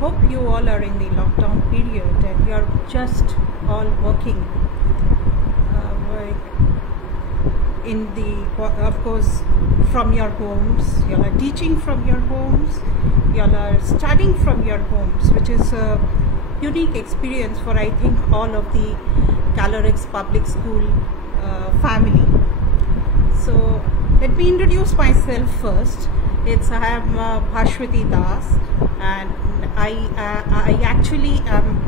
hope you all are in the lockdown period and you're just all working of course, from your homes. You all are teaching from your homes. You all are studying from your homes, which is a unique experience for, I think, all of the Calorex Public School family. So let me introduce myself first. I am Bhaswati Das, and I actually am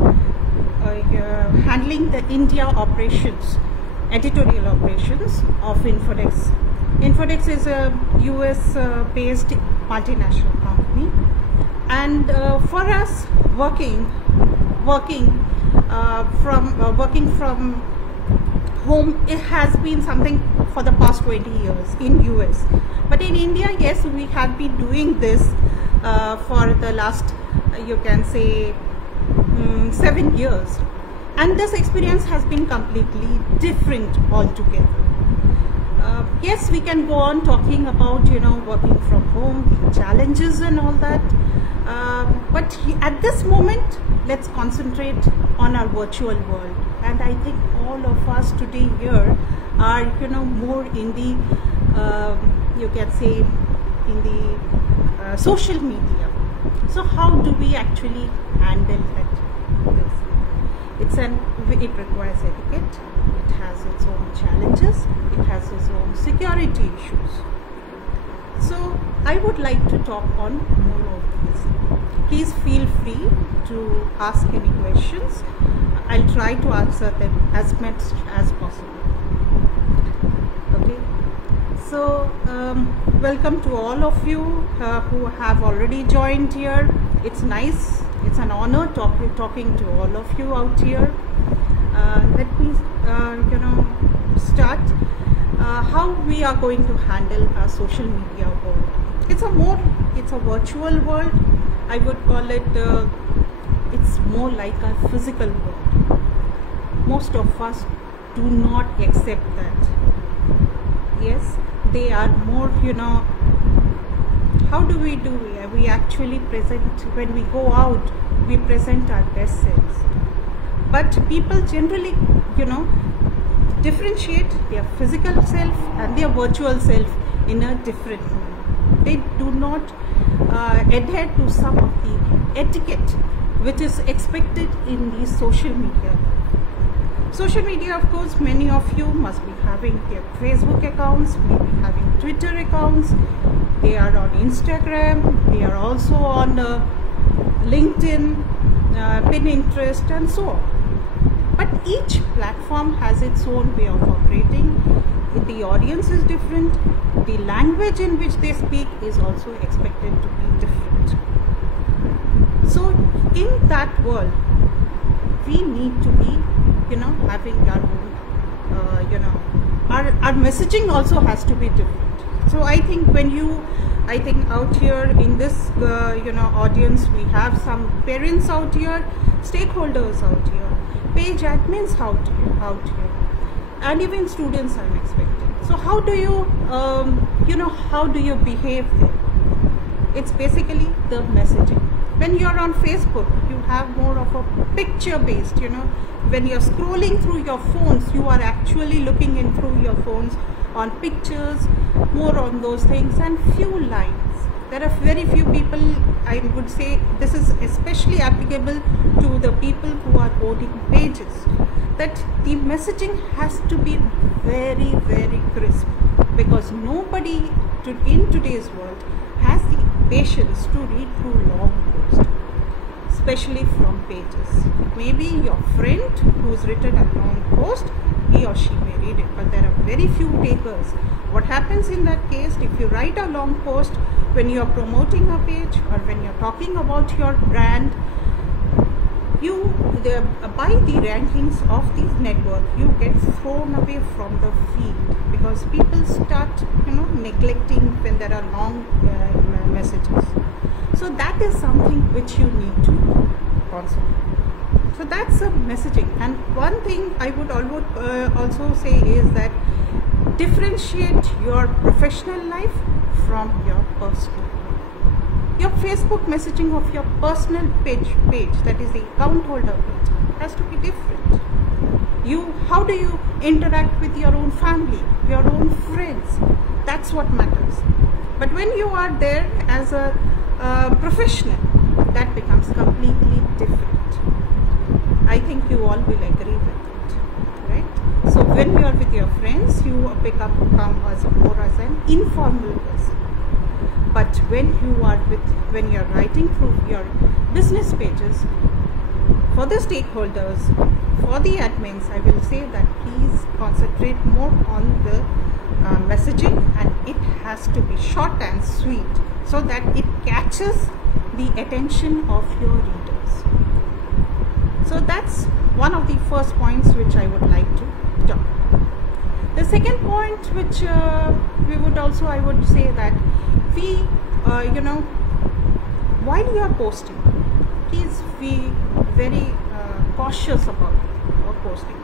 handling the India operations, editorial operations of Infodesk. Infodesk is a US based multinational company, and for us working from home, it has been something for the past 20 years in US. But in India, yes, we have been doing this for the last, you can say, 7 years. And this experience has been completely different altogether. Yes, we can go on talking about, working from home, challenges and all that. But at this moment, let's concentrate on our virtual world. And I think all of us today here are, more in the, you can say, in the social media. So how do we actually handle this? It requires etiquette. It has its own challenges. It has its own security issues. So I would like to talk on more of these. Please feel free to ask any questions. I'll try to answer them as much as possible. Okay. So welcome to all of you who have already joined here. It's nice. It's an honor talking to all of you out here. Let me start how we are going to handle our social media world. It's a virtual world. I would call it it's more like a physical world. Most of us do not accept that. Yes, they are more, how do? We actually present, when we go out, we present our best selves. But people generally, differentiate their physical self and their virtual self in a different manner. They do not adhere to some of the etiquette which is expected in these social media. Social media, of course, many of you must be having their Facebook accounts, maybe having Twitter accounts. They are on Instagram. They are also on LinkedIn, Pinterest, and so on. But each platform has its own way of operating. The audience is different. The language in which they speak is also expected to be different. So in that world, we need to be, having our own, our messaging also has to be different. So I think out here in this, audience, we have some parents out here, stakeholders out here, page admins out here, and even students I'm expecting. So how do you, how do you behave there? It's basically the messaging. When you're on Facebook, you have more of a picture-based, when you're scrolling through your phones, you are actually looking in through your phones on pictures, more on those things, and few lines. There are very few people, I would say this is especially applicable to the people who are owning pages, that the messaging has to be very, very crisp, because nobody in today's world has the patience to read through long posts, especially from pages. Maybe your friend who's written a long post, he or she may read it, but there are very few takers. What happens in that case, if you write a long post when you are promoting a page or when you're talking about your brand, by the rankings of this network, you get thrown away from the feed, because people start neglecting when there are long messages. So that is something which you need to concentrate. So that's a messaging. And one thing I would also say is that differentiate your professional life from your personal life. Your Facebook messaging of your personal page, that is the account holder page, has to be different. How do you interact with your own family, your own friends? That's what matters. But when you are there as a professional, that becomes completely different. I think you all will agree with it, right? So when you are with your friends, you become more as an informal person. But when you're writing through your business pages, for the stakeholders, for the admins, I will say that please concentrate more on the messaging, and it has to be short and sweet so that it catches the attention of your readers. So that's one of the first points which I would like to talk. The second point which I would say that while you are posting, please be very cautious about posting.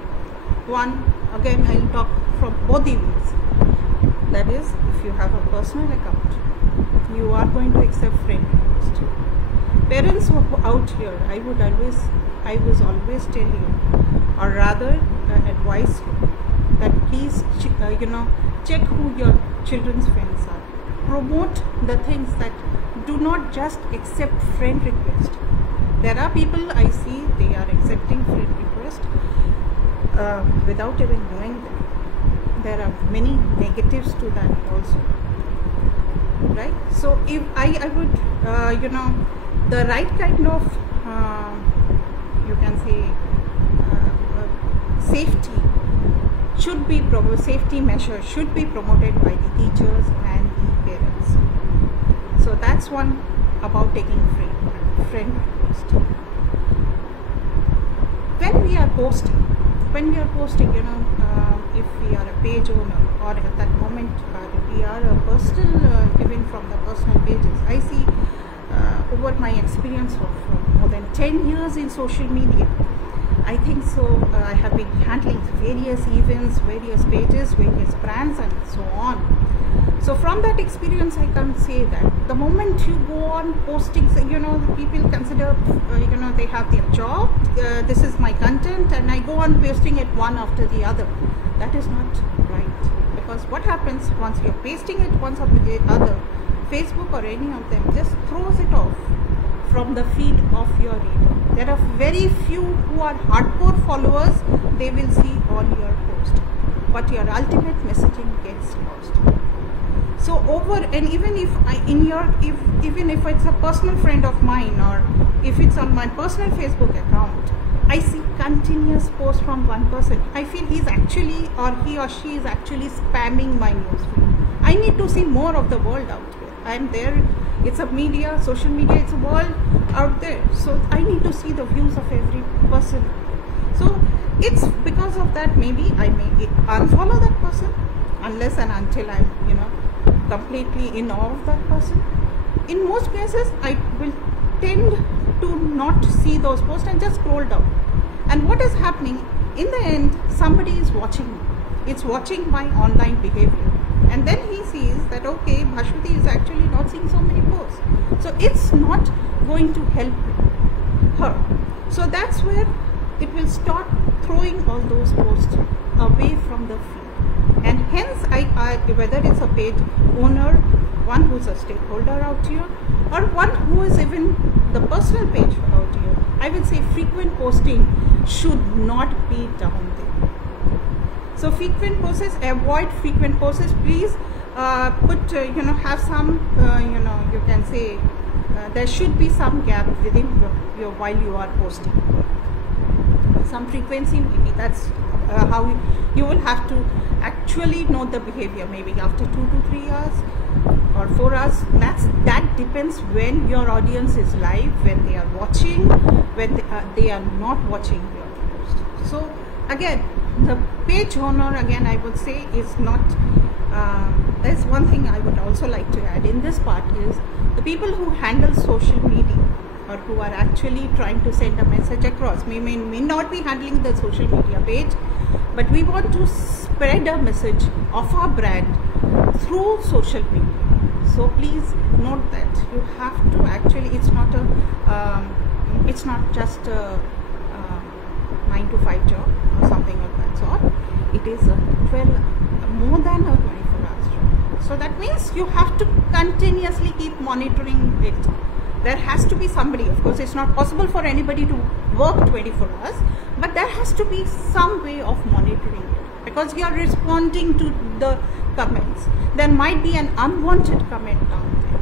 One, again, I'll talk from both the ways. That is, if you have a personal account, you are going to accept friend request. Parents who are out here, I was always tell you, or rather advise you, that please check who your children's friends are. Promote the things that do not just accept friend request. There are people I see, they are accepting friend request without even knowing them. There are many negatives to that also, right? So if I would the right kind of you can say safety measures should be promoted by the teachers and the parents. So that's one about taking friend request. When we are posting, if we are a page owner, or at that moment we are a personal, even from the personal pages, I see over my experience of more than 10 years in social media, I think so, I have been handling various events, various pages, various brands and so on. So from that experience, I can say that the moment you go on posting, people consider, they have their job, this is my content, and I go on pasting it one after the other. That is not right. Because what happens once you're pasting it once after the other, Facebook or any of them just throws it off from the feed of your reader. There are very few who are hardcore followers, they will see all your posts. But your ultimate messaging gets lost. So even if it's a personal friend of mine, or if it's on my personal Facebook account, I see continuous posts from one person. I feel he's actually, or he or she is actually spamming my newsfeed. I need to see more of the world out here. I'm there. It's a media, social media, it's a world out there. So I need to see the views of every person. So it's because of that, maybe I may unfollow that person unless and until I'm, completely in awe of that person. In most cases, I will tend to not see those posts and just scroll down. And what is happening? In the end, somebody is watching me. It's watching my online behavior. And then he sees that, okay, Bhaswati is actually not seeing so many posts. So it's not going to help her. So that's where it will start throwing all those posts away from the feed. And hence, whether it's a page owner, one who's a stakeholder out here, or one who is even the personal page out here, I will say frequent posting should not be down there. So frequent posts, avoid frequent posts. Please have some, you can say there should be some gap within while you are posting. Some frequency, maybe that's how you will have to actually know the behavior, maybe after 2 to 3 hours or 4 hours. That depends when your audience is live, when they are watching, when they are not watching your post. So again, the page owner, again I would say, is not there's one thing I would also like to add in this part is the people who handle social media, or who are actually trying to send a message across. We may not be handling the social media page, but we want to spread a message of our brand through social media. So please note that you have to actually, it's not just a 9 to 5 job or something of that sort. It is a more than a 24 hours job. So that means you have to continuously keep monitoring it. There has to be somebody, of course it's not possible for anybody to work 24 hours, but there has to be some way of monitoring it, because you are responding to the comments. There might be an unwanted comment down there.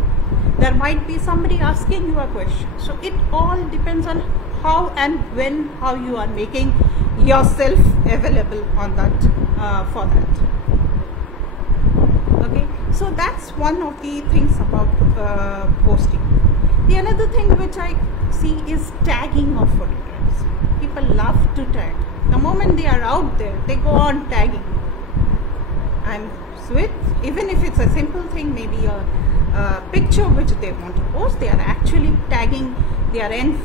There might be somebody asking you a question. So it all depends on how and when, how you are making yourself available on that, for that. Okay, so that's one of the things about posting. The another thing which I see is tagging of photographs. People love to tag. The moment they are out there, they go on tagging. And with, even if it's a simple thing, maybe a picture which they want to post, they are actually tagging their n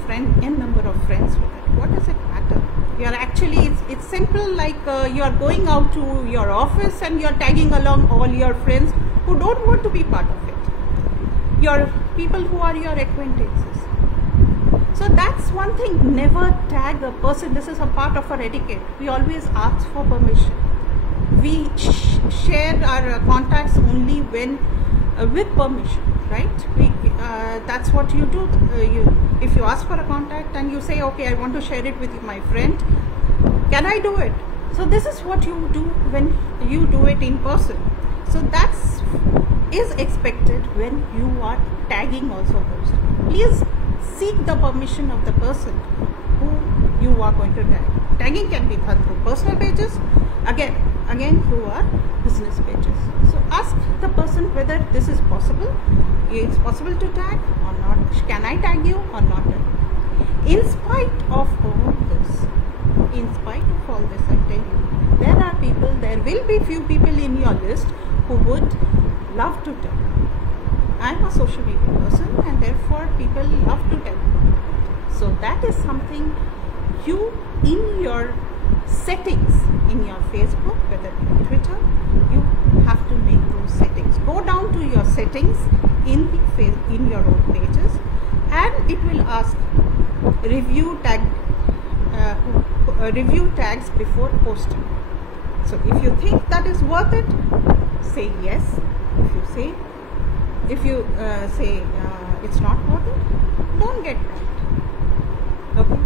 number of friends with it. What does it matter? You are actually, it's simple, like you are going out to your office and you are tagging along all your friends who don't want to be part of it. Your people who are your acquaintances. So that's one thing, never tag a person. This is a part of our etiquette. We always ask for permission. We share our contacts only when with permission, right? That's what you do. If you ask for a contact and you say, okay, I want to share it with my friend, can I do it? So this is what you do when you do it in person. So that's is expected when you are tagging also post. Please seek the permission of the person who you are going to tag. Tagging can be done through personal pages, again through our business pages. So ask the person whether this is possible. It's possible to tag or not. Can I tag you or not? In spite of all this, I tell you, there will be few people in your list who would love to tag. I'm a social media person and therefore people love to tag. So that is something you, in your settings, in your Facebook, whether in Twitter, you have to make those settings. Go down to your settings in your own pages, and it will ask review tags before posting. So if you think that is worth it, say yes. If you say it's not worth it, don't get tagged. Okay,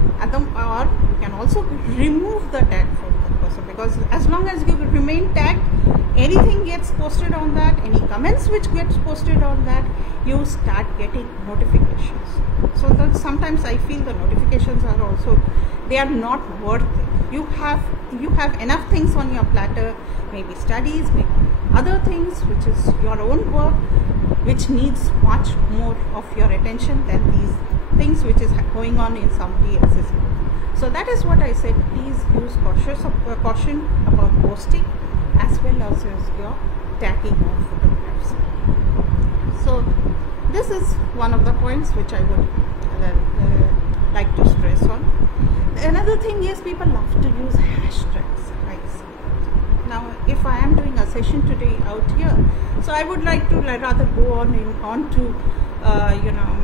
or you can also remove the tag from that person, because as long as you remain tagged, anything gets posted on that, any comments which gets posted on that, you start getting notifications. So that sometimes I feel the notifications are also, they are not worth it. You have enough things on your platter, maybe studies, maybe other things which is your own work, which needs much more of your attention than these things which is going on in somebody else's life. So that is what I said. Please use caution about posting as well as your tagging of photographs. So this is one of the points which I would like to stress on. Another thing is people love to use hashtags. I see that. Now, if I am doing a session today out here, so I would like to rather go on to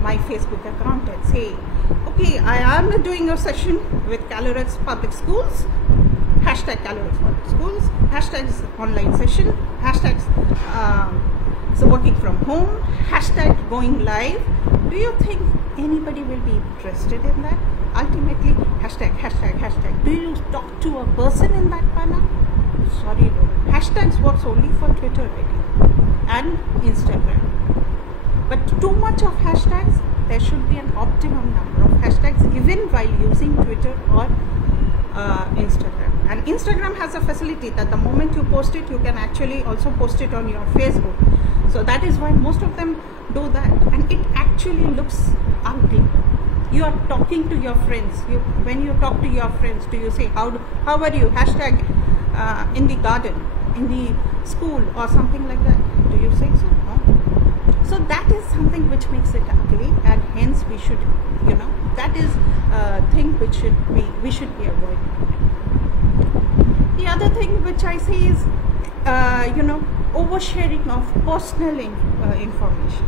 my Facebook account and say, okay, I am doing a session with Calorex Public Schools, hashtag Calorex Public Schools, hashtags online session, hashtags so working from home, hashtag going live. Do you think anybody will be interested in that? Ultimately, hashtag. Do you talk to a person in that manner? Sorry, no. Hashtags works only for Twitter really and Instagram. But too much of hashtags, there should be an optimum number of hashtags even while using Twitter or Instagram. And Instagram has a facility that the moment you post it, you can actually also post it on your Facebook. So that is why most of them do that, and it actually looks ugly. You are talking to your friends. When you talk to your friends, do you say how are you? Hashtag in the garden, in the school, or something like that? Do you say so? No. So that is something which makes it ugly, and hence we should, that is a thing which we should be avoiding. The other thing which I say is, oversharing of personal information.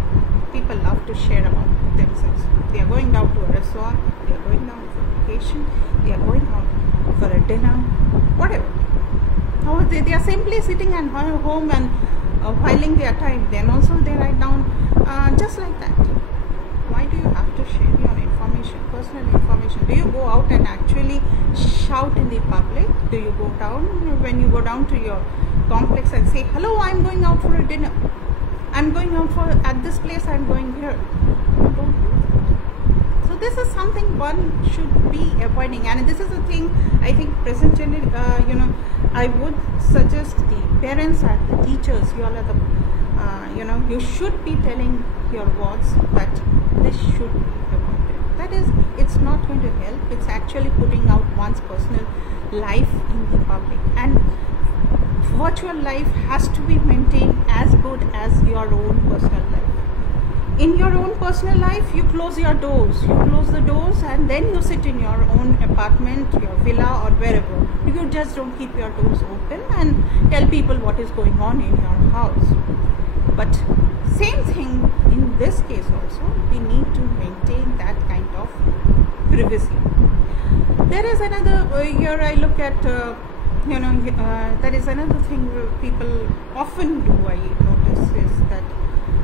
People love to share about themselves. They are going down to a restaurant, they are going down for vacation, they are going out for a dinner, whatever. Or they are simply sitting at home and whiling their time. Then also they write down just like that. Why do you have to share your information, personal information? Do you go out and actually shout in the public? Do you go down, when you go down to your complex and say, hello, I'm going out for a dinner, I'm going out for at this place, I'm going here? Don't do that. So this is something one should be avoiding, and this is the thing I think present I would suggest the parents and the teachers, you all are the you should be telling your wards that this should be avoided. That is, it's not going to help. It's actually putting out one's personal life in the public, and virtual life has to be maintained as good as your own personal life. In your own personal life, you close your doors. You close the doors and then you sit in your own apartment, your villa, or wherever. You just don't keep your doors open and tell people what is going on in your house. But same thing in this case also, we need to maintain that kind of privacy. There is another, here I look at, there is another thing people often do, I notice, is that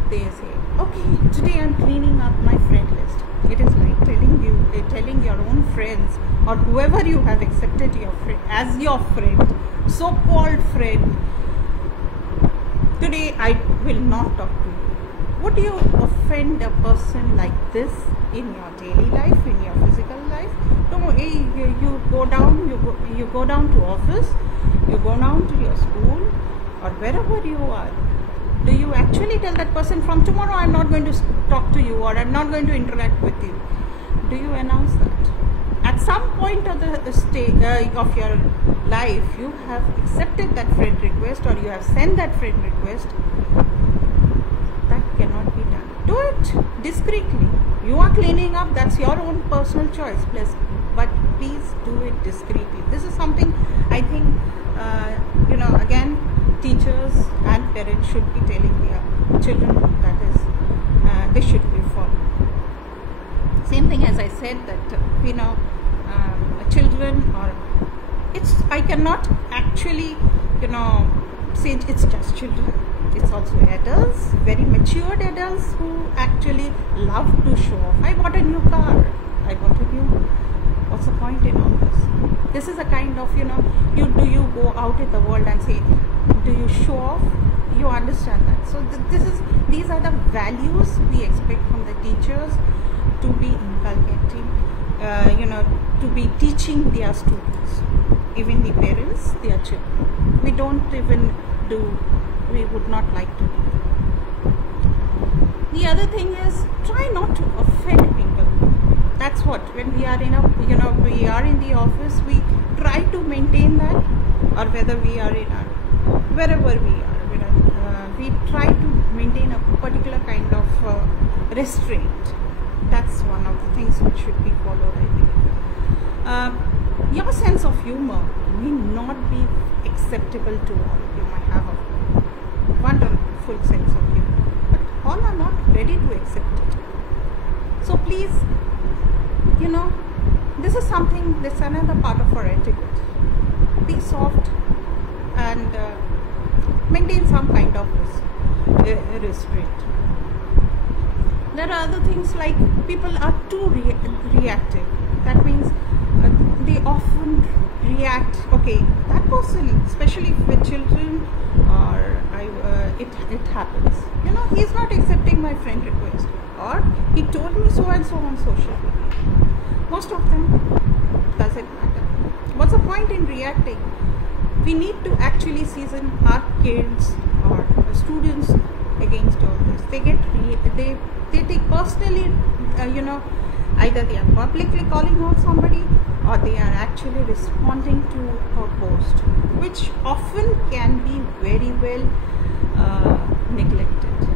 they say, okay, today I'm cleaning up my friend list. It is like telling your own friends or whoever you have accepted as your friend, so-called friend, today I will not talk to you. Would you offend a person like this in your daily life, in your physical life? No, you go down to office, you go down to your school or wherever you are. Do you actually tell that person, from tomorrow I'm not going to talk to you or I'm not going to interact with you? Do you announce that? At some point of the stage of your life, you have accepted that friend request or you have sent that friend request. That cannot be done. Do it discreetly. You are cleaning up, that's your own personal choice, but please do it discreetly. This is something I think, again, teachers and parents should be telling their children, that is, they should be followed. Same thing as I said that, children, or I cannot actually, say it's just children. It's also adults, very matured adults who actually love to show off. I bought a new car. What's the point in all this? This is a kind of, do you go out in the world and say, do you show off? You understand that. So these are the values we expect from the teachers to be inculcating, to be teaching their students, even the parents, their children. We don't even we would not like to do that. The other thing is, try not to offend people. That's what, when we are we are in the office, we try to maintain that, or whether we are wherever we are, we try to maintain a particular kind of restraint. That's one of the things which should be followed, I believe. Your sense of humor may not be acceptable to all. You might have a wonderful sense of humor, but all are not ready to accept it. So please, this is something, this is another part of our etiquette. Be soft and maintain some kind of restraint. There are other things like people are too reactive. That means they often react. Okay, that person, especially with children, or it happens. He's not accepting my friend request, or he told me so and so on social media. Most of them doesn't matter. What's the point in reacting? We need to actually season our kids or students against all this. They take personally, either they are publicly calling out somebody or they are actually responding to a post, which often can be very well neglected.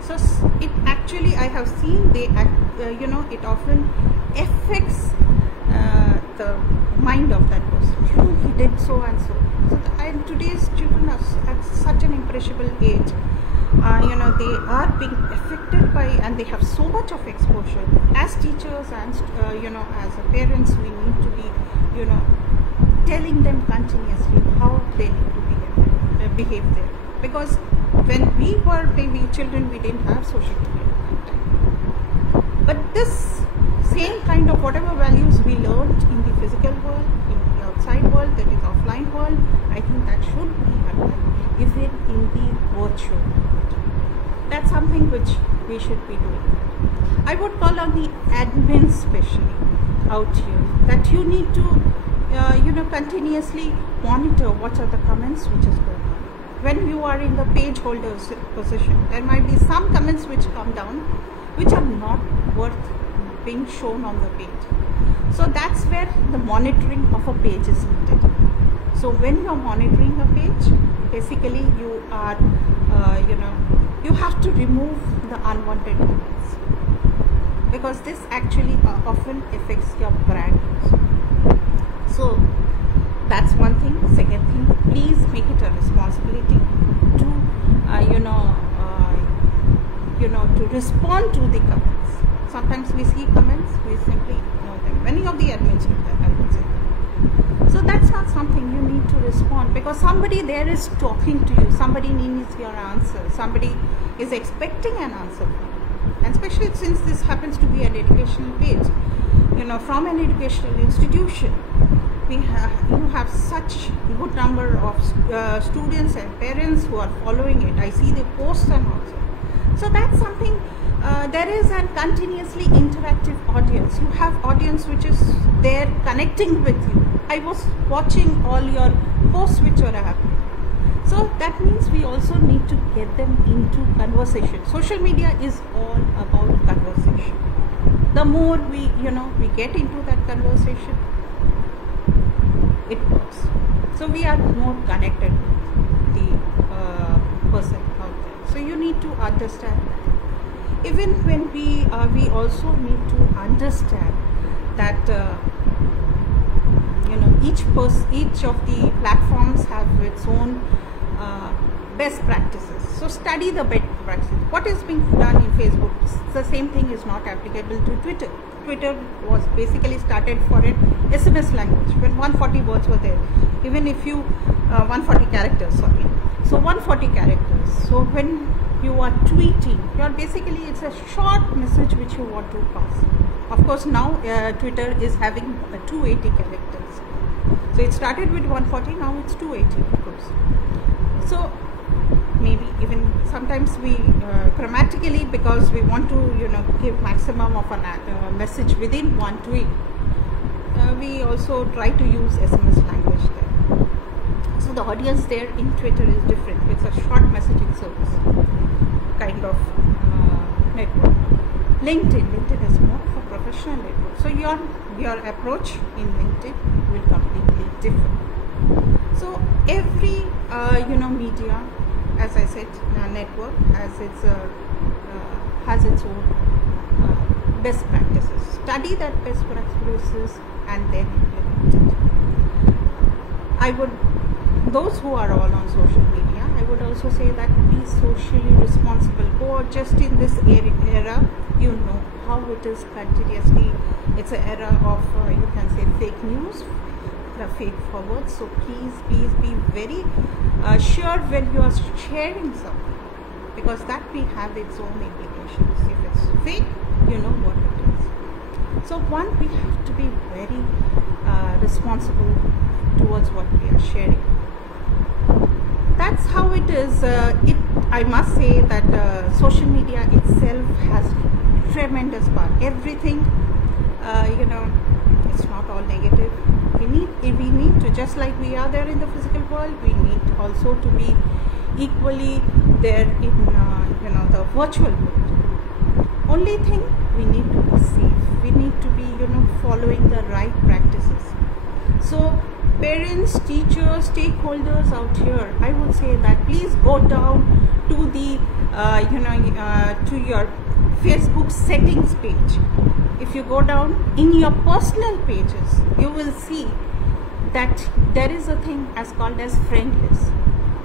So it actually, I have seen it often affects the mind of that person. He did so and so. And today's children are at such an impressionable age. They are being affected by, and they have so much of exposure. As teachers and as parents, we need to be telling them continuously how they need to behave there. Because when we were maybe children, we didn't have social media at that time. But this same kind of whatever values we learned in the physical world, in the outside world, that is offline world, I think that should be applied even in the virtual world. That's something which we should be doing. I would call on the admin especially out here that you need to continuously monitor what are the comments which is going on. When you are in the page holder's position, there might be some comments which come down which are not worth being shown on the page. So that's where the monitoring of a page is needed. So when you are monitoring a page, basically you are you have to remove the unwanted comments, because this actually often affects your brand. So that's one thing. Second thing, please make it a responsibility to respond to the comments. Sometimes we see comments, we simply ignore them. Many of the admins do that, I would say. So that's not something you need to respond, because somebody there is talking to you, somebody needs your answer, somebody is expecting an answer from you. And especially since this happens to be an educational page, from an educational institution, you have such good number of students and parents who are following it. I see the posts and also. So that's something, there is a continuously interactive audience. You have audience which is there connecting with you. I was watching all your posts which are happening. So that means we also need to get them into conversation. Social media is all about conversation. The more we get into that conversation, it works. So we are more connected with the person out there. So you need to understand that. Even when we also need to understand that each of the platforms have its own best practices. So study the best practices. What is being done in Facebook, the same thing is not applicable to Twitter. Twitter was basically started for an SMS language when 140 words were there. Even if you 140 characters, sorry. So 140 characters. So when you are tweeting, it's a short message which you want to pass. Of course, now Twitter is having 280 characters. So it started with 140, now it's 280, of course. So maybe even sometimes we grammatically, because we want to give maximum of a message within one tweet, we also try to use SMS language there. So the audience there in Twitter is different. It's a short messaging service kind of network. LinkedIn is more of a professional network. So your approach in LinkedIn will completely differ. So every media, as I said, network has its own best practices. Study that best practices and then implement it. Those who are all on social media, I would also say that be socially responsible. Or just in this era, how it is continuously. It's an era of you can say fake news, fake forwards. So please be very sure when you are sharing something, because that will have its own implications. If it's fake, you know what it is. So we have to be very responsible towards what we are sharing. That's how it is. I must say that social media itself has tremendous power. Everything, it's not all negative. We need to, just like we are there in the physical world, we need also to be equally there in the virtual world. Only thing, we need to be safe. We need to be following the right practices. So parents, teachers, stakeholders out here, I would say that please go down to the to your Facebook settings page. If you go down in your personal pages, you will see that there is a thing as called as friend list.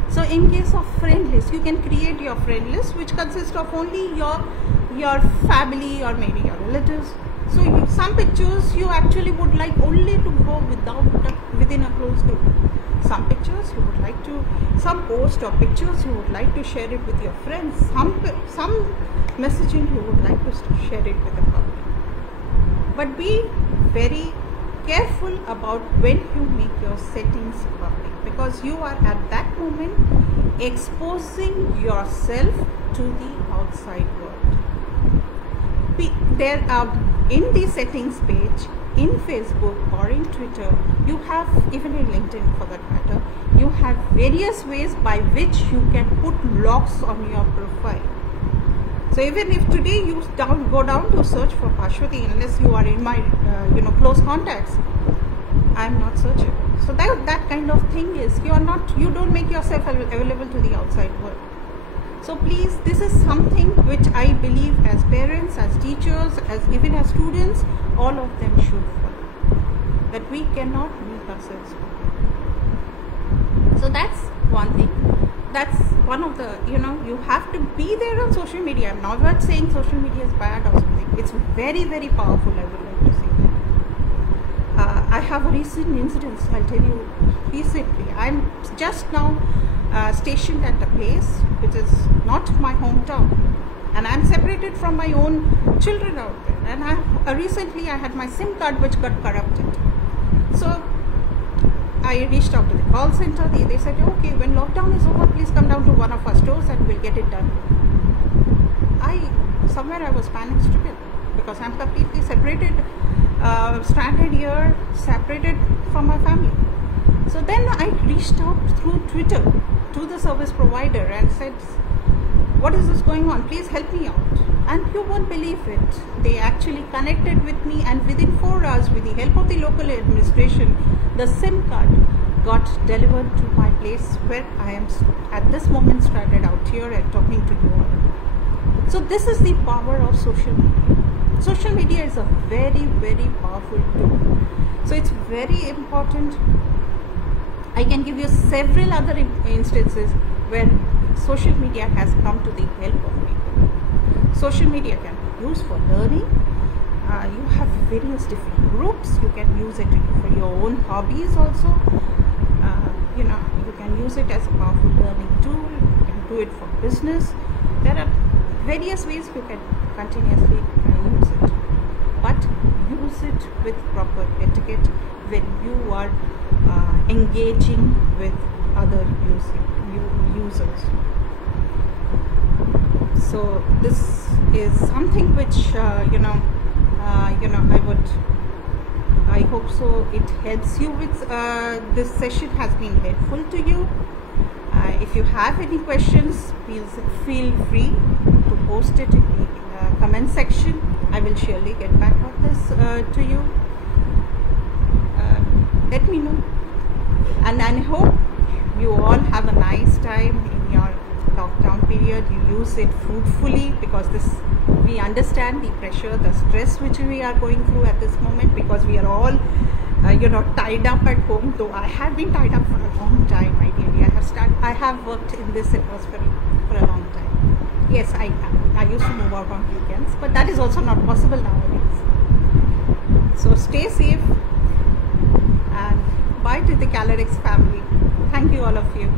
So in case of friend list, you can create your friend list which consists of only your family or maybe your relatives. So some pictures you actually would like only to go within a close group. Some pictures you would like to, some post or pictures you would like to share it with your friends. Some messaging you would like to share it with the public. But be very careful about when you make your settings public, because you are at that moment exposing yourself to the outside world. There are, in the settings page in Facebook or in Twitter, you have, even in LinkedIn for that matter, you have various ways by which you can put locks on your profile. So even if today you go down to search for Bhaswati, unless you are in my close contacts, I am not searching. So that kind of thing is, you don't make yourself available to the outside world. So please, this is something which I believe as parents, as teachers, even as students, all of them should follow. That we cannot make ourselves available. So that's one thing. That's one of the, you have to be there on social media. I'm not saying social media is bad or something. It's very, very powerful, I would like to say that. I have a recent incident, I'll tell you recently. I'm just now stationed at a place which is not my hometown. And I'm separated from my own children out there. And recently I had my SIM card which got corrupted. So I reached out to the call center. They said, okay, when lockdown is over, please come down to one of our stores and we'll get it done. Somewhere I was panic stricken because I'm completely separated, stranded here, separated from my family. So then I reached out through Twitter to the service provider and said, what is this going on? Please help me out. And you won't believe it. They actually connected with me, and within 4 hours, with the help of the local administration, the SIM card got delivered to my place where I am at this moment stranded out here and talking to you all. So this is the power of social media. Social media is a very, very powerful tool. So it's very important. I can give you several other instances where social media has come to the help of people. Social media can be used for learning. You have various different groups. You can use it for your own hobbies also. You can use it as a powerful learning tool. You can do it for business. There are various ways you can continuously use it. But use it with proper etiquette when you are engaging with other users. So this is something which I hope so it helps you with this session has been helpful to you. If you have any questions, please feel free to post it in the comment section. I will surely get back on this to you. Let me know. And I hope you all have a nice time in your lockdown period. You use it fruitfully, because we understand the pressure, the stress which we are going through at this moment, because we are all tied up at home. Though I have been tied up for a long time, ideally. I have worked in this atmosphere for a long time. Yes, I used to move out on weekends, but that is also not possible nowadays. So stay safe, and bye to the Calorex family. Thank you, all of you.